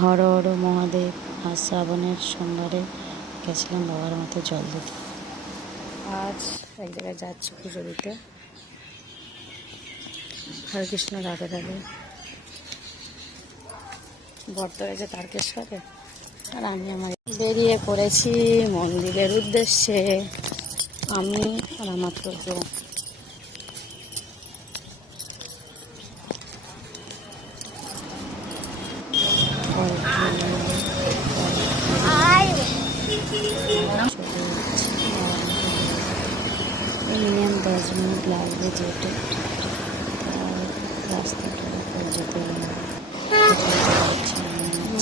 হর হর মহাদেব। আর শ্রাবণের সোমবারে গেছিলাম বাবার মাথায় জল দিতে। আজ এক জায়গায় যাচ্ছি পুজো দিতে। হরে কৃষ্ণ, রাধে রাধে। বর্ত হয়েছে তারকেশ্বরে, আর আমি আমার বেরিয়ে পড়েছি মন্দিরের উদ্দেশ্যে। আমি আর আমার তো মিনিমাম 10 মিনিট লাগবে যেতে। রাস্তাটা যেতে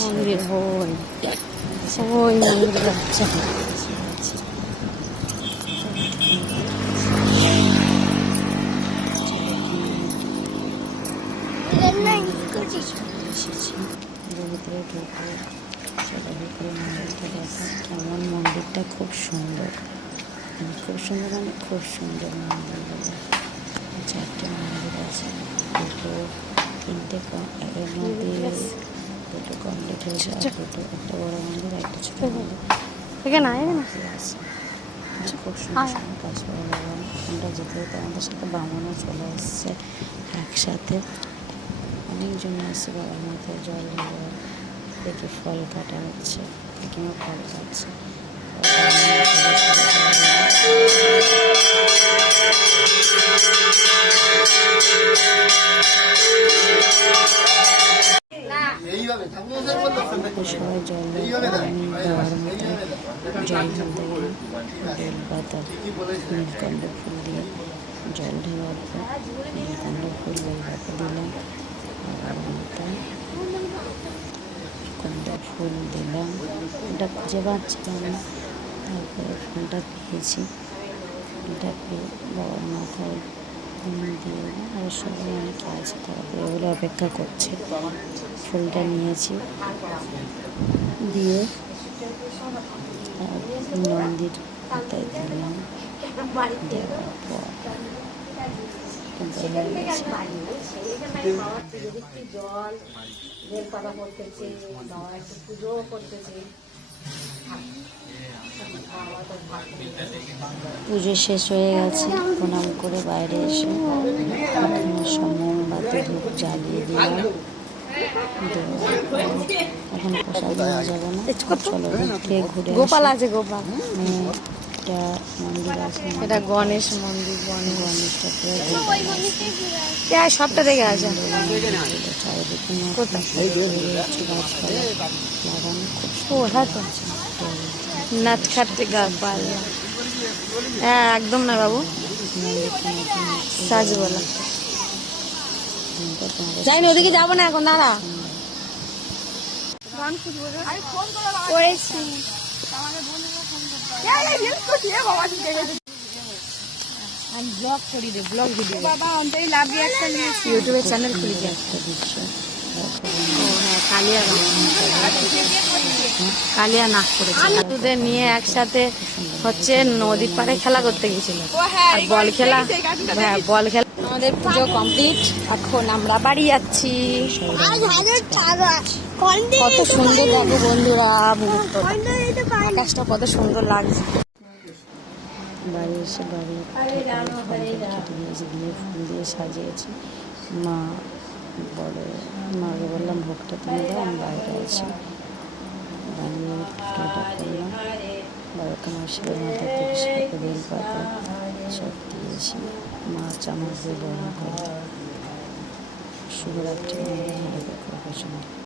মন্দির ওই মন্দির যাচ্ছে। এসেছি ভিতরে ঢুকে চলো ভিতরে মন্দিরটা দেখা কেমন। মন্দিরটা খুব সুন্দর, খুব সুন্দর, মানে খুব সুন্দর মন্দির। চারটে মন্দির আছে, দুটো তিনটে এর মধ্যে দুটো কমপ্লিট হয়েছে, আর দুটো একটা বড় মন্দির একটা ছোট মন্দির আছে। খুব সুন্দর সুন্দর কাজ করে লাগানো। আমরা যেতে যেতে আমাদের সাথে বামনও চলে এসছে একসাথে। অনেকজন এসে বাবার মাথায় জল ঢেলে দেখে ফল কাটা হচ্ছে, কিংবা ফল কাটছে। সবাই জল বাবার মাথায় জল ঢালতে গেলাম। বেলপাতা নীলকণ্ঠ ফুল দিয়ে জল ঢালার পর নীলকণ্ঠ ফুল বেলপাতা দিলাম। বাবার মাথায় নীলকণ্ঠ ফুল দিলাম, ওটা খুঁজে পাচ্ছিলাম না। তারপরে ফুলটা পেয়েছি, ফুলটা পেয়ে বাবার মাথায় দিয়ে আরও সবাই অনেকে আছে, তারপরে ওগুলো অপেক্ষা করছে। ফুলটা নিয়েছি, দিয়ে মন্দির মাথায় দিলাম। দেওয়ার পর পুজো শেষ হয়ে গেছে। প্রণাম করে বাইরে এসে মোমবাতি ধূপ জ্বালিয়ে দিলাম। এখন প্রসাদ নেওয়া যাবে না, চলো ঘুরে ঘুরে গোপাল আছে। গোপাল এটা মন্দির আছে, এটা গণেশ মন্দির। গণেশ ঠাকুরের সবটা দেখে আছে। চারিদিকে গাছপালা লাগানো খুব নাচ খাটতে গাছপাল। হ্যাঁ একদম না বাবু, সাজ বলা যাই না, ওদিকে যাবো না এখন। দাঁড়া করেছি আমি ব্লগ করি রে, ব্লগ ভিডিও বাবা অন্তই লাভ রিঅ্যাকশন নিয়েছি, ইউটিউবে চ্যানেল খুলেছি একটা দৃশ্য। হ্যাঁ কালিয়া নাচ করেছে। দুধের নিয়ে একসাথে হচ্ছে নদীর পাড়ে খেলা করতে গেছিল, আর বল খেলা। হ্যাঁ বল খেলা। আমাদের পুজো কমপ্লিট, এখন আমরা বাড়ি যাচ্ছি। কত সুন্দর দেখো বন্ধুরা, আকাশটা কত সুন্দর লাগছে। বাড়ি এসে বাড়ি কেটে দিয়েছি, দিয়ে ফুল দিয়ে সাজিয়েছি। মাকে বললাম ভোগটা তুমি দাও, আমি বাইরে আছি। বানিয়ে টোটা করলাম। বাবাকে মশাই মাথায় তুলসী বেলপাতা সব দিয়েছি। মা চামচ দিয়ে বরণ করে। শুভরাত্রি।